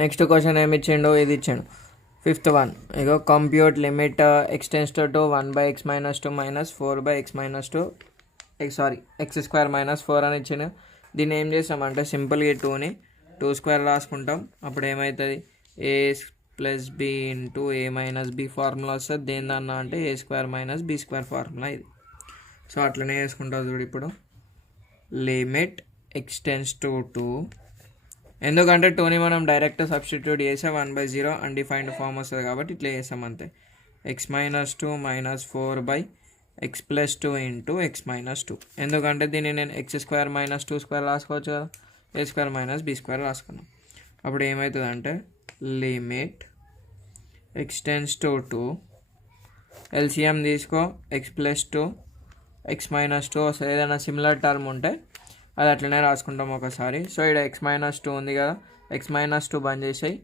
Next question ఏమి ఇచ్చిండు, ఇది ఇచ్చిండు fifth one. Ego compute limit x tends to 1/(x-2) minus 4/(x-2) x² minus 4 అని ఇచ్చిండు. దీన్ని ఏం చేస్తామంటే సింపుల్గా 2ని 2² రాసుకుంటాం. అప్పుడు ఏమవుతుంది, a+b ఇంటూ a-b ఫార్ములా వస్తుంది. దేనిదన్నా అంటే a² - b² ఫార్ములా ఇది. సో అట్లనే వేసుకుంటా చూడు. ఇప్పుడు లిమిట్ ఎక్స్టెన్స్ టు 2, ఎందుకంటే 2ని మనం డైరెక్ట్ సబ్స్టిట్యూట్ చేసే 1/0 అన్డిఫైన్డ్ ఫామ్ వస్తుంది కాబట్టి ఇట్లా చేస్తాం అంతే. x-2 minus 4/x+2 into x-2, ఎందుకంటే దీన్ని నేను x² - 2² రాసుకోవచ్చు కదా, a² - b² రాసుకున్నాం. అప్పుడు ఏమవుతుంది అంటే లిమిట్ ఎక్స్టెన్స్ టు 2, ఎల్సిఎం తీసుకో, x+2 x-2 వస్తుంది. ఏదైనా సిమిలర్ టర్మ్ ఉంటే అది అట్లనే రాసుకుంటాం ఒకసారి. సో ఇక్కడ x-2 ఉంది కదా, x-2 బంద్ చేసాయి.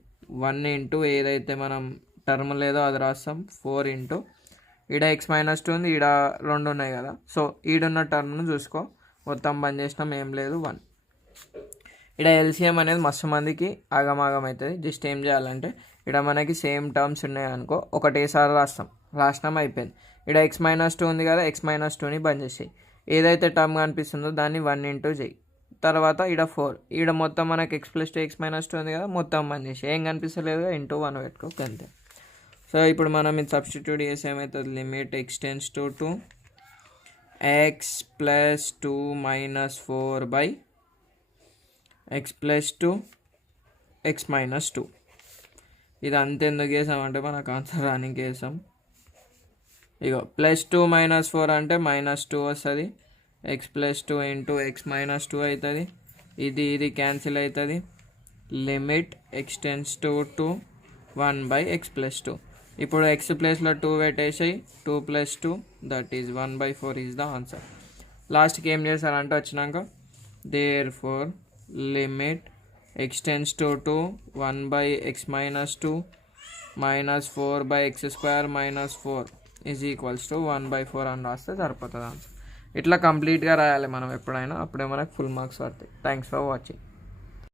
1 ఇంటూ ఏదైతే మనం టర్మ్ లేదో అది రాస్తాం, 4 ఇంటూ ఈడ x-2 ఉంది, ఈడ 2 ఉన్నాయి కదా. సో ఈడున్న టర్మ్ను చూసుకో, మొత్తం బంద్ చేసినాం, ఏం లేదు 1. ఇక్కడ ఎల్సిఎం అనేది మస్తు మందికి ఆగమాగం అవుతుంది. జస్ట్ ఏం చేయాలంటే ఇక్కడ మనకి సేమ్ టర్మ్స్ ఉన్నాయి అనుకో, ఒకటేసారి రాసినాం అయిపోయింది. ఇక్కడ x-2 ఉంది కదా, x-2ని బంద్ చేసేయి. ఏదైతే టర్మ్ కనిపిస్తుందో దాన్ని 1 ఇంటూ చేయి. తర్వాత ఇక్కడ 4, ఈడ మొత్తం మనకి x+2 x-2 ఉంది కదా, మొత్తం బంద్ చేసి ఏం కనిపిస్తలేదు ఇంటూ 1 పెట్టుకో అంతే. సో ఇప్పుడు మనం ఇది సబ్స్టిట్యూట్ చేసి ఏమవుతుంది, limit x tends to 2 x+2 minus 4/x+2 x-2. ఇది అంతే ఎందుకు చేసామంటే మనకు ఆన్సర్ రానికి వేసాం. ఇగో +2 - 4 అంటే -2 వస్తుంది. x+2 ఇంటూ x-2 అవుతుంది. ఇది క్యాన్సిల్ అవుతుంది. Limit x tends to 2 1/x+2. ఇప్పుడు x ప్లేస్లో 2 పెట్టేసాయి, 2 + 2 that is 1/4 is the answer. లాస్ట్కి ఏం చేశారంటే వచ్చినాక therefore limit x tends to 2 1/x-2 minus 4/x² - 4 is equals to 1/4 అని రాస్తే సరిపోతుంది ఆన్సర్. ఇట్లా కంప్లీట్గా రాయాలి మనం ఎప్పుడైనా, అప్పుడే మనకు ఫుల్ మార్క్స్ పడతాయి. Thanks for watching.